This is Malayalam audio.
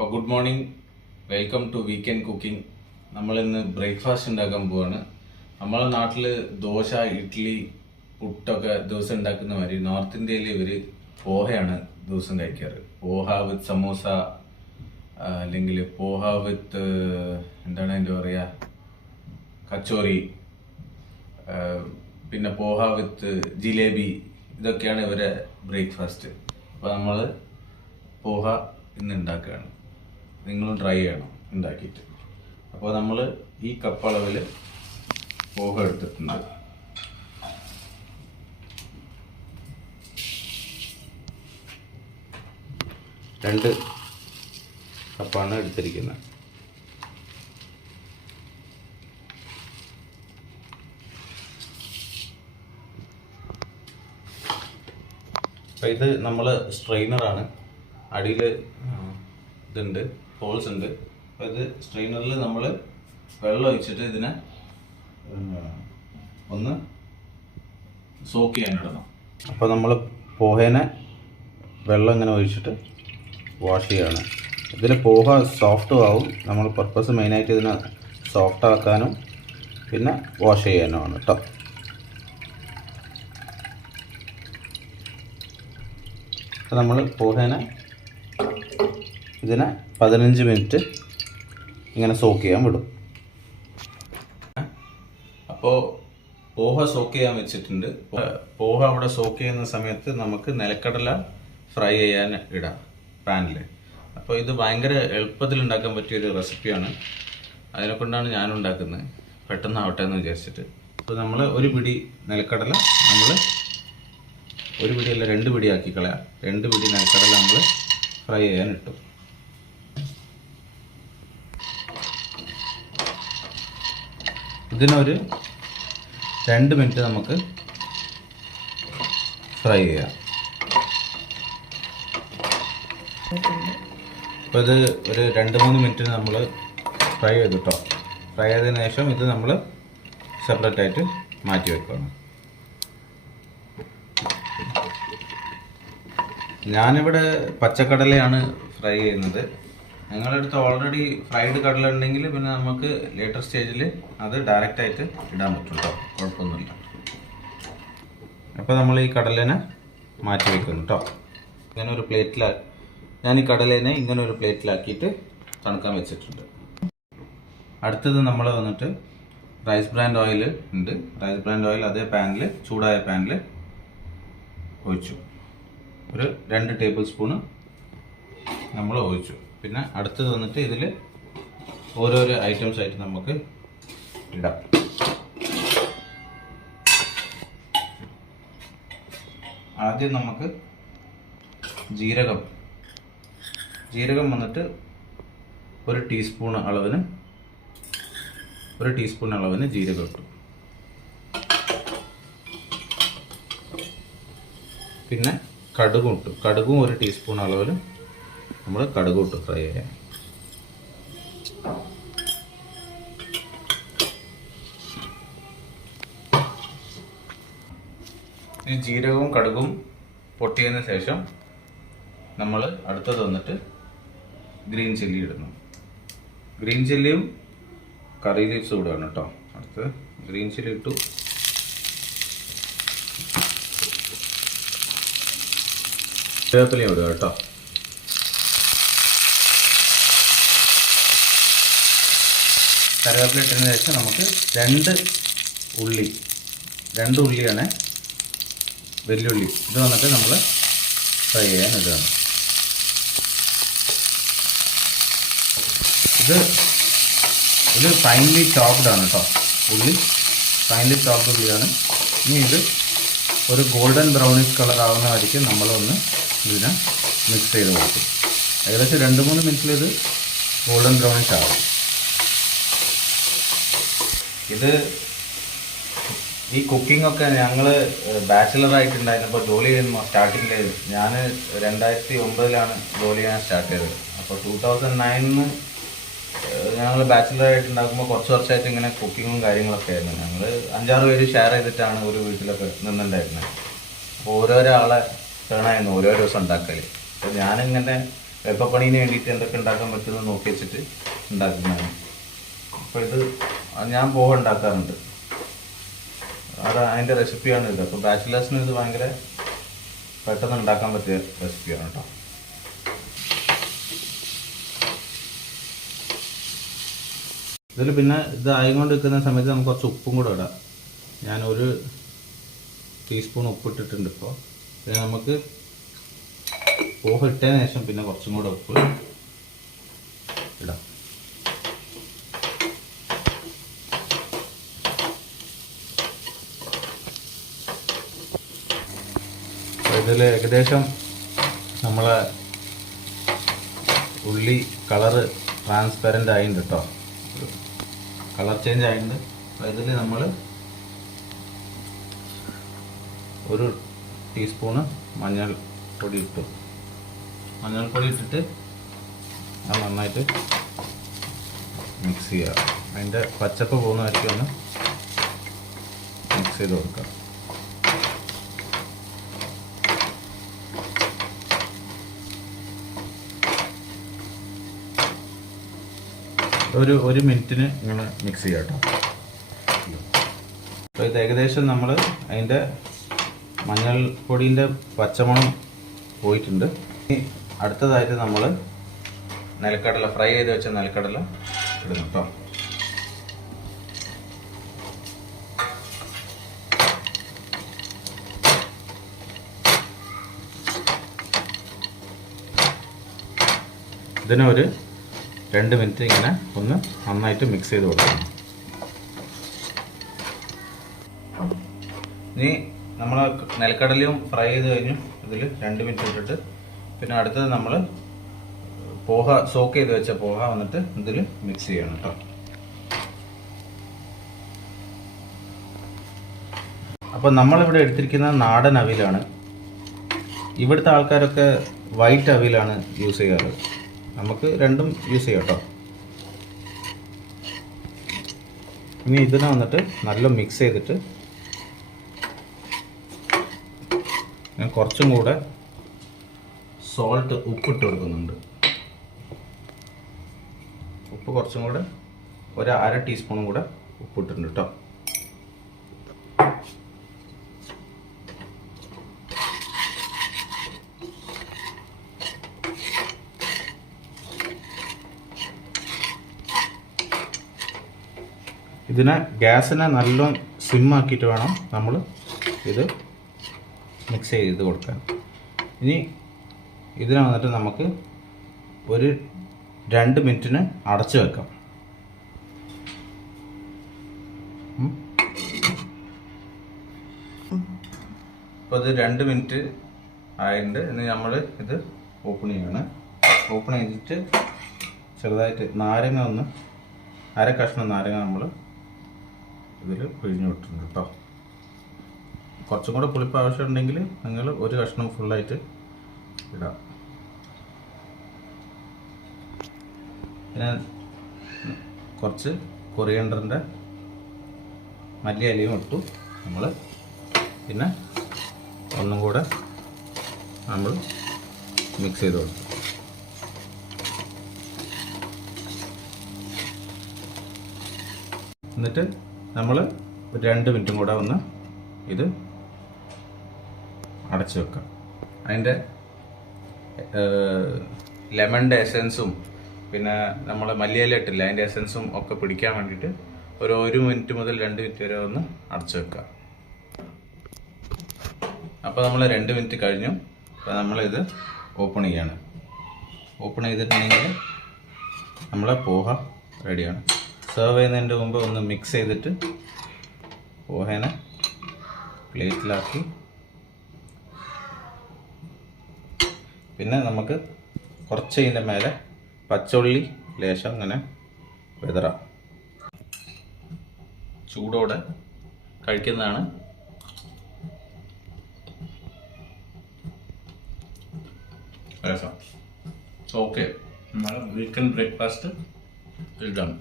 അപ്പോൾ good morning. Welcome to weekend cooking. നമ്മൾ ഇന്ന് ബ്രേക്ക്ഫാസ്റ്റ് ഉണ്ടാക്കാൻ പോവാണ്. നമ്മളെ നാട്ടിൽ ദോശ ഇഡ്ഡലി പുട്ടൊക്കെ ദിവസം ഉണ്ടാക്കുന്ന മാതിരി നോർത്ത് ഇന്ത്യയിൽ ഇവർ പോഹയാണ് ദിവസം കഴിക്കാറ് പോഹ വിത്ത് സമോസ അല്ലെങ്കിൽ പോഹ വിത്ത് എന്താണ് അതിന്റെ പറയുക കച്ചോറി പിന്നെ പോഹ വിത്ത് ജിലേബി ഇതൊക്കെയാണ് ഇവരെ ബ്രേക്ക്ഫാസ്റ്റ്. അപ്പോൾ നമ്മൾ പോഹ ഇന്ന് ഉണ്ടാക്കുകയാണ്. നിങ്ങളും ഡ്രൈ ചെയ്യണം ഉണ്ടാക്കിയിട്ട്. അപ്പോൾ നമ്മൾ ഈ കപ്പ് അളവിൽ പോഹ എടുത്തിട്ടുണ്ട് രണ്ട് കപ്പാണ് എടുത്തിരിക്കുന്നത്. അപ്പം ഇത് നമ്മൾ സ്ട്രെയിനറാണ് അടിയിൽ ഇതുണ്ട്. ഹോൾസ് ഉണ്ട്. അപ്പോൾ ഇത് സ്ട്രെയിനറിൽ നമ്മൾ വെള്ളം ഒഴിച്ചിട്ട് ഇതിനെ ഒന്ന് സോക്ക് ചെയ്യാൻ ഇടണം. അപ്പോൾ നമ്മൾ പോഹേനെ വെള്ളം ഇങ്ങനെ ഒഴിച്ചിട്ട് വാഷ് ചെയ്യാണ്. ഇതിൽ പോഹ സോഫ്റ്റും ആവും. നമ്മൾ പർപ്പസ് മെയിനായിട്ട് ഇതിനെ സോഫ്റ്റ് ആക്കാനും പിന്നെ വാഷ് ചെയ്യാനുമാണ് കേട്ടോ അപ്പോൾ നമ്മൾ പോഹേനെ ഇതിനെ പതിനഞ്ച് മിനിറ്റ് ഇങ്ങനെ സോക്ക് ചെയ്യാൻ വിടും. അപ്പോൾ പോഹ സോക്ക് ചെയ്യാൻ വെച്ചിട്ടുണ്ട്. പോഹ അവിടെ സോക്ക് ചെയ്യുന്ന സമയത്ത് നമുക്ക് നിലക്കടല ഫ്രൈ ചെയ്യാൻ ഇടാം പാനിൽ അപ്പോൾ ഇത് ഭയങ്കര എളുപ്പത്തിൽ ഉണ്ടാക്കാൻ പറ്റിയൊരു റെസിപ്പിയാണ് അതിനെ കൊണ്ടാണ് ഞാൻ ഉണ്ടാക്കുന്നത്. പെട്ടെന്നാവട്ടെ എന്ന് വിചാരിച്ചിട്ട്. അപ്പോൾ നമ്മൾ ഒരു പിടി നിലക്കടല നമ്മൾ ഒരു പിടിയല്ല രണ്ട് പിടി ആക്കി കളയാം. രണ്ട് പിടി നിലക്കടല നമ്മൾ ഫ്രൈ ചെയ്യാൻ ഇട്ടു. ഇതിനൊരു രണ്ട് മിനിറ്റ് നമുക്ക് ഫ്രൈ ചെയ്യാം. അപ്പോൾ ഇത് ഒരു രണ്ട് മൂന്ന് മിനിറ്റ് നമ്മൾ ഫ്രൈ ചെയ്തു കേട്ടോ ഫ്രൈ ചെയ്തതിന് ശേഷം ഇത് നമ്മൾ സെപ്പറേറ്റ് ആയിട്ട് മാറ്റി വെക്കണം. ഞാനിവിടെ പച്ചക്കടലയാണ് ഫ്രൈ ചെയ്യുന്നത്. നിങ്ങളുടെ അടുത്ത് ഓൾറെഡി ഫ്രൈഡ് കടല ഉണ്ടെങ്കിൽ പിന്നെ നമുക്ക് ലേറ്റർ സ്റ്റേജിൽ അത് ഡയറക്റ്റ് ആയിട്ട് ഇടാൻ പറ്റും കേട്ടോ കുഴപ്പമൊന്നുമില്ല. അപ്പോൾ നമ്മൾ ഈ കടലേനെ മാറ്റി വെക്കുന്നു കേട്ടോ ഇങ്ങനെ ഒരു പ്ലേറ്റിൽ ഞാൻ ഈ കടലേനെ ഇങ്ങനെ ഒരു പ്ലേറ്റിലാക്കിയിട്ട് തണുക്കാൻ വെച്ചിട്ടുണ്ട്. അടുത്തത് നമ്മൾ വന്നിട്ട് റൈസ് ബ്രാൻഡ് ഓയിൽ ഉണ്ട്. റൈസ് ബ്രാൻഡ് ഓയിൽ അതേ പാനിൽ ചൂടായ പാനിൽ ഒഴിച്ചു. ഒരു രണ്ട് ടേബിൾ സ്പൂണ് നമ്മൾ ഒഴിച്ചു. പിന്നെ അടുത്തത് വന്നിട്ട് ഇതിൽ ഓരോരോ ഐറ്റംസ് ആയിട്ട് നമുക്ക് ഇടാം. ആദ്യം നമുക്ക് ജീരകം. ജീരകം വന്നിട്ട് ഒരു ടീസ്പൂൺ അളവിന് ഒരു ടീസ്പൂൺ അളവിന് ജീരകം ഇട്ടു. പിന്നെ കടുകും ഇട്ടു. കടുകും ഒരു ടീസ്പൂൺ അളവിൽ നമ്മൾ കടുക് ഇട്ടു ഫ്രൈ ചെയ്യാൻ. ഈ ജീരകവും കടുകും പൊട്ടിയതിന് ശേഷം നമ്മൾ അടുത്തത് വന്നിട്ട് ഗ്രീൻ ചില്ലി ഇടുന്നു. ഗ്രീൻ ചില്ലിയും കറി ലീവ്സും ഇടുകയാണ് കേട്ടോ അടുത്ത് ഗ്രീൻ ചില്ലി ഇട്ടു. ചേർത്തലിയും ഇടുക കേട്ടോ കറിവേപ്പില ഇട്ടതിന് ശേഷം നമുക്ക് രണ്ട് ഉള്ളി രണ്ട് ഉള്ളിയാണ് വെല്ലുള്ളി. ഇത് വന്നിട്ട് നമ്മൾ ഫ്രൈ ചെയ്യാൻ ഇടുകയാണ്. ഇത് ഇത് ഫൈൻലി ചോപ്ഡ് ആണ് കേട്ടോ ഉള്ളി ഫൈനലി ചോപ്ഡ് ഉള്ളിയാണ്. ഇനി ഇത് ഒരു ഗോൾഡൻ ബ്രൗണിഷ് കളർ ആവുന്ന വരയ്ക്ക് നമ്മളൊന്ന് ഇതിനെ മിക്സ് ചെയ്ത് കൊടുക്കും ഏകദേശം രണ്ട് മൂന്ന് മിനിറ്റിൽ ഇത് ഗോൾഡൻ ബ്രൗണിഷ് ആവും. ഇത് ഈ കുക്കിംഗ് ഒക്കെ ഞങ്ങൾ ബാച്ചിലറായിട്ടുണ്ടായിരുന്നപ്പോൾ ജോലി ചെയ്യുന്ന സ്റ്റാർട്ടിങ്ങിൽ ഞാൻ രണ്ടായിരത്തി ഒമ്പതിലാണ് ജോലി ചെയ്യാൻ സ്റ്റാർട്ട് ചെയ്തത്. അപ്പോൾ ടൂ തൗസൻഡ് നയനിന്ന് ഞങ്ങൾ ബാച്ചിലറായിട്ടുണ്ടാക്കുമ്പോൾ കുറച്ച് വർഷമായിട്ട് ഇങ്ങനെ കുക്കിങ്ങും കാര്യങ്ങളൊക്കെ ആയിരുന്നു. ഞങ്ങൾ അഞ്ചാറ് പേര് ഷെയർ ചെയ്തിട്ടാണ് ഒരു വീട്ടിലൊക്കെ നിന്നുണ്ടായിരുന്നത് അപ്പോൾ ഓരോരോ ആളെ ഓരോ ദിവസം ഉണ്ടാക്കൽ അപ്പോൾ ഞാനിങ്ങനെ എളുപ്പപ്പണീന് വേണ്ടിയിട്ട് എന്തൊക്കെ ഉണ്ടാക്കാൻ പറ്റുമെന്ന് നോക്കി വെച്ചിട്ട് ഉണ്ടാക്കുന്നതാണ്. അപ്പോൾ ഇത് ഞാൻ പോഹ ഉണ്ടാക്കാറുണ്ട്. അത് അതിന്റെ റെസിപ്പിയാണ് ഇത്. അപ്പോൾ ബാച്ചിലേഴ്സിന് ഇത് ഭയങ്കര പെട്ടെന്ന് ഉണ്ടാക്കാൻ പറ്റിയ റെസിപ്പിയാണ് കേട്ടോ ഇതിൽ പിന്നെ ഇത് ആയിക്കൊണ്ട് നിൽക്കുന്ന സമയത്ത് നമുക്ക് കുറച്ച് ഉപ്പും കൂടെ ഇടാം. ഞാൻ ഒരു ടീസ്പൂൺ ഉപ്പ് ഇട്ടിട്ടുണ്ട് ഇപ്പോൾ പിന്നെ നമുക്ക് പോഹ ഇട്ടതിന് ശേഷം പിന്നെ കുറച്ചും കൂടെ ഉപ്പ് ഇടാം. ഇതിൽ ഏകദേശം നമ്മൾ ഉള്ളി കളറ് ട്രാൻസ്പെറന്റ് ആയിട്ടുണ്ട് കേട്ടോ കളർ ചേഞ്ച് ആയിട്ടുണ്ട് അതിൽ നമ്മൾ ഒരു ടീസ്പൂണ് മഞ്ഞൾ പൊടി ഇട്ടു. മഞ്ഞൾപ്പൊടി ഇട്ടിട്ട് അത് നന്നായിട്ട് മിക്സ് ചെയ്യുക അതിന്റെ പച്ചപ്പ് പോകുന്ന വരയ്ക്ക് ഒന്ന് മിക്സ് ചെയ്ത് കൊടുക്കുക ഒരു ഒരു മിനിറ്റിന് നിങ്ങൾ മിക്സ് ചെയ്യാം കേട്ടോ ഇത് ഏകദേശം നമ്മൾ അതിന്റെ മഞ്ഞൾ പൊടീന്റെ പച്ചമണം പോയിട്ടുണ്ട്. ഇനി അടുത്തതായിട്ട് നമ്മൾ നിലക്കടല ഫ്രൈ ചെയ്ത് വെച്ച നിലക്കടല ഇടുന്നു കേട്ടോ ഇതിനൊരു രണ്ട് മിനിറ്റ് ഇങ്ങനെ ഒന്ന് നന്നായിട്ട് മിക്സ് ചെയ്ത് കൊടുക്കണം. ഇനി നമ്മൾ നിലക്കടലയും ഫ്രൈ ചെയ്ത് കഴിഞ്ഞു. ഇതിൽ രണ്ട് മിനിറ്റ് ഇട്ടിട്ട്. പിന്നെ അടുത്തത് നമ്മൾ പോഹ സോക്ക് ചെയ്ത് വെച്ച പോഹ വന്നിട്ട് ഇതിൽ മിക്സ് ചെയ്യണം കേട്ടോ അപ്പോൾ നമ്മളിവിടെ എടുത്തിരിക്കുന്ന നാടൻ അവിലാണ്. ഇവിടുത്തെ ആൾക്കാരൊക്കെ വൈറ്റ് അവിലാണ് യൂസ് ചെയ്യാറ്. നമുക്ക് രണ്ടും യൂസ് ചെയ്യാം കേട്ടോ ഇനി ഇതിനെ വന്നിട്ട് നല്ല മിക്സ് ചെയ്തിട്ട് ഞാൻ കുറച്ചും കൂടെ സോൾട്ട് ഉപ്പിട്ട് കൊടുക്കുന്നുണ്ട്. ഉപ്പ് കുറച്ചും കൂടെ ഒരു അര ടീസ്പൂണും കൂടെ ഉപ്പിട്ടിട്ടുണ്ട് കേട്ടോ ഇതിനെ ഗ്യാസിനെ നല്ല സിമ്മാക്കിയിട്ട് വേണം നമ്മൾ ഇത് മിക്സ് ചെയ്ത് കൊടുക്കാൻ. ഇനി ഇതിനെ വന്നിട്ട് നമുക്ക് ഒരു രണ്ട് മിനിറ്റിന് അടച്ചു വെക്കാം. അപ്പോൾ ഇത് രണ്ട് മിനിറ്റ് ആയിട്ടുണ്ട്. ഇനി നമ്മൾ ഇത് ഓപ്പൺ ചെയ്യണം. ഓപ്പൺ ചെയ്തിട്ട് ചെറുതായിട്ട് നാരങ്ങ ഒന്ന് അര കഷ്ണം നാരങ്ങ നമ്മൾ ഇതിൽ പിഴിഞ്ഞു വിട്ടിട്ടുണ്ട് കേട്ടോ കുറച്ചും കൂടെ പുളിപ്പ് ആവശ്യമുണ്ടെങ്കിൽ നിങ്ങൾ ഒരു കഷ്ണം ഫുള്ളായിട്ട് ഇടാം. പിന്നെ കുറച്ച് കൊറിയണ്ടറിന്റെ മല്ലി മല്ലിയിലയും ഇട്ടു നമ്മൾ പിന്നെ ഒന്നും കൂടെ നമ്മൾ മിക്സ് ചെയ്ത് കൊടുക്കും. എന്നിട്ട് നമ്മൾ ഒരു രണ്ട് മിനിറ്റും കൂടെ ഒന്ന് ഇത് അടച്ചു വെക്കാം. അതിന്റെ ലെമണിന്റെ എസൻസും പിന്നെ നമ്മൾ മല്ലിയില ഇട്ടില്ല അതിന്റെ എസൻസും ഒക്കെ പിടിക്കാൻ വേണ്ടിയിട്ട് ഒരു ഒരു മിനിറ്റ് മുതൽ രണ്ട് മിനിറ്റ് വരെ ഒന്ന് അടച്ചു വെക്കാം. അപ്പോൾ നമ്മൾ രണ്ട് മിനിറ്റ് കഴിഞ്ഞു. അപ്പോൾ നമ്മളിത് ഓപ്പൺ ചെയ്യാണ്. ഓപ്പൺ ചെയ്തിട്ടുണ്ടെങ്കിൽ നമ്മളെ പോഹ റെഡിയാണ്. സെർവ് ചെയ്യുന്നതിന്റെ മുമ്പ് ഒന്ന് മിക്സ് ചെയ്തിട്ട് പോഹേനെ പ്ലേറ്റിലാക്കി. പിന്നെ നമുക്ക് കുറച്ച് ഇതിന്റെ മേലെ പച്ചുള്ളി ലേശം ഇങ്ങനെ വിതറാം. ചൂടോടെ കഴിക്കുന്നതാണ്. ഓക്കെ നമ്മൾ വീക്കെൻഡ് ബ്രേക്ക്ഫാസ്റ്റ് ഇതാണ്